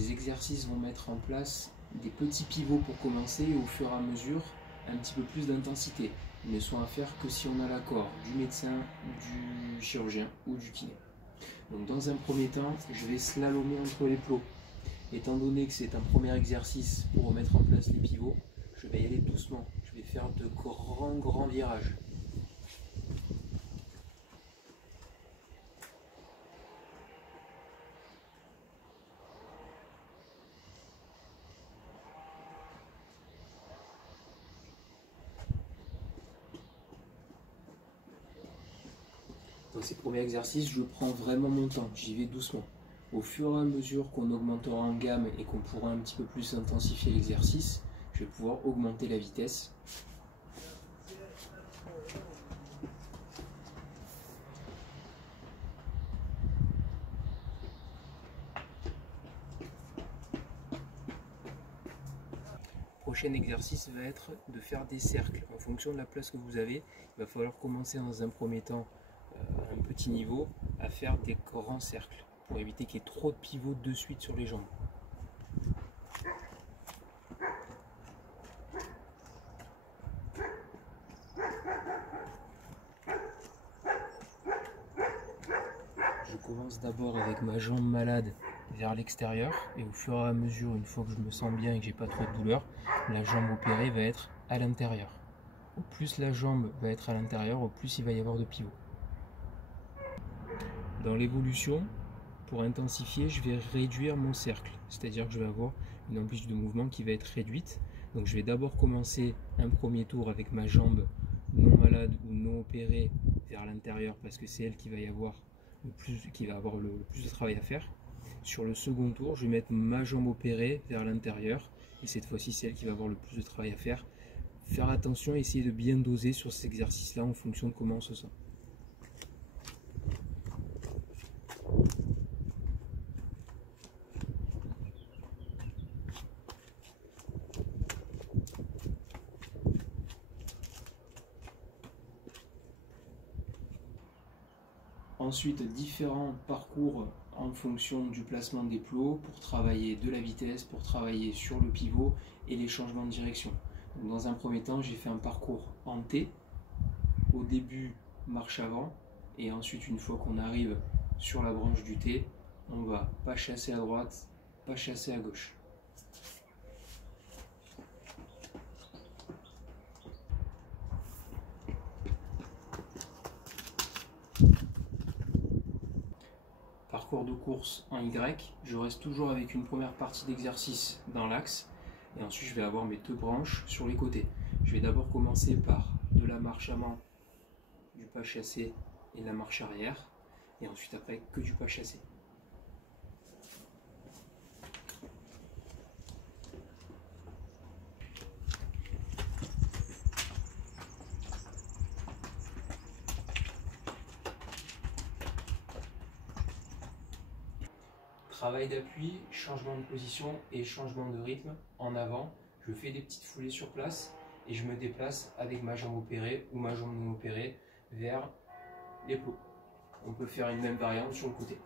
Les exercices vont mettre en place des petits pivots pour commencer et au fur et à mesure un petit peu plus d'intensité. Ils ne sont à faire que si on a l'accord du médecin, du chirurgien ou du kiné. Donc dans un premier temps, je vais slalomer entre les plots. Étant donné que c'est un premier exercice pour remettre en place les pivots, je vais y aller doucement. Je vais faire de grands virages. Dans ces premiers exercices, je prends vraiment mon temps, j'y vais doucement. Au fur et à mesure qu'on augmentera en gamme et qu'on pourra un petit peu plus intensifier l'exercice, je vais pouvoir augmenter la vitesse. Le prochain exercice va être de faire des cercles. En fonction de la place que vous avez, il va falloir commencer dans un premier temps à un petit niveau à faire des grands cercles pour éviter qu'il y ait trop de pivots de suite sur les jambes. Je commence d'abord avec ma jambe malade vers l'extérieur et au fur et à mesure, une fois que je me sens bien et que j'ai pas trop de douleur, la jambe opérée va être à l'intérieur. Au plus la jambe va être à l'intérieur, au plus il va y avoir de pivots. Dans l'évolution, pour intensifier, je vais réduire mon cercle, c'est-à-dire que je vais avoir une amplitude de mouvement qui va être réduite. Donc je vais d'abord commencer un premier tour avec ma jambe non malade ou non opérée vers l'intérieur parce que c'est elle qui va avoir le plus de travail à faire. Sur le second tour, je vais mettre ma jambe opérée vers l'intérieur et cette fois-ci c'est elle qui va avoir le plus de travail à faire. Faire attention et essayer de bien doser sur ces exercices-là en fonction de comment on se sent. Ensuite, différents parcours en fonction du placement des plots pour travailler de la vitesse, pour travailler sur le pivot et les changements de direction. Donc, dans un premier temps, j'ai fait un parcours en T. Au début, marche avant. Et ensuite, une fois qu'on arrive sur la branche du T, on va pas chasser à droite, pas chasser à gauche. Parcours de course en Y, je reste toujours avec une première partie d'exercice dans l'axe et ensuite je vais avoir mes deux branches sur les côtés. Je vais d'abord commencer par de la marche avant, du pas chassé et de la marche arrière et ensuite après que du pas chassé. Travail d'appui, changement de position et changement de rythme en avant. Je fais des petites foulées sur place et je me déplace avec ma jambe opérée ou ma jambe non opérée vers les plots. On peut faire une même variante sur le côté.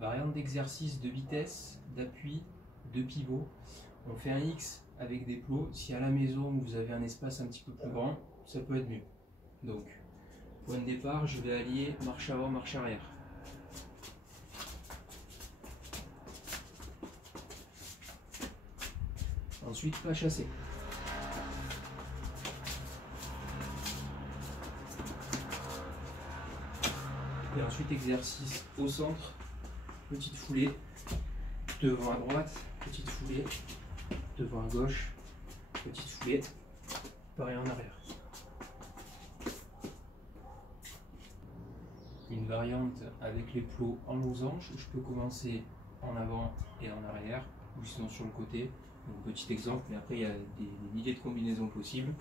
Variante d'exercice de vitesse, d'appui, de pivot. On fait un X avec des plots. Si à la maison vous avez un espace un petit peu plus grand, ça peut être mieux. Donc, point de départ, je vais allier marche avant, marche arrière. Ensuite, pas chasser. Et ensuite, exercice au centre. Petite foulée, devant à droite, petite foulée, devant à gauche, petite foulée, pareil en arrière. une variante avec les plots en losange. Je peux commencer en avant et en arrière, ou sinon sur le côté. Donc, petit exemple, mais après il y a des milliers de combinaisons possibles.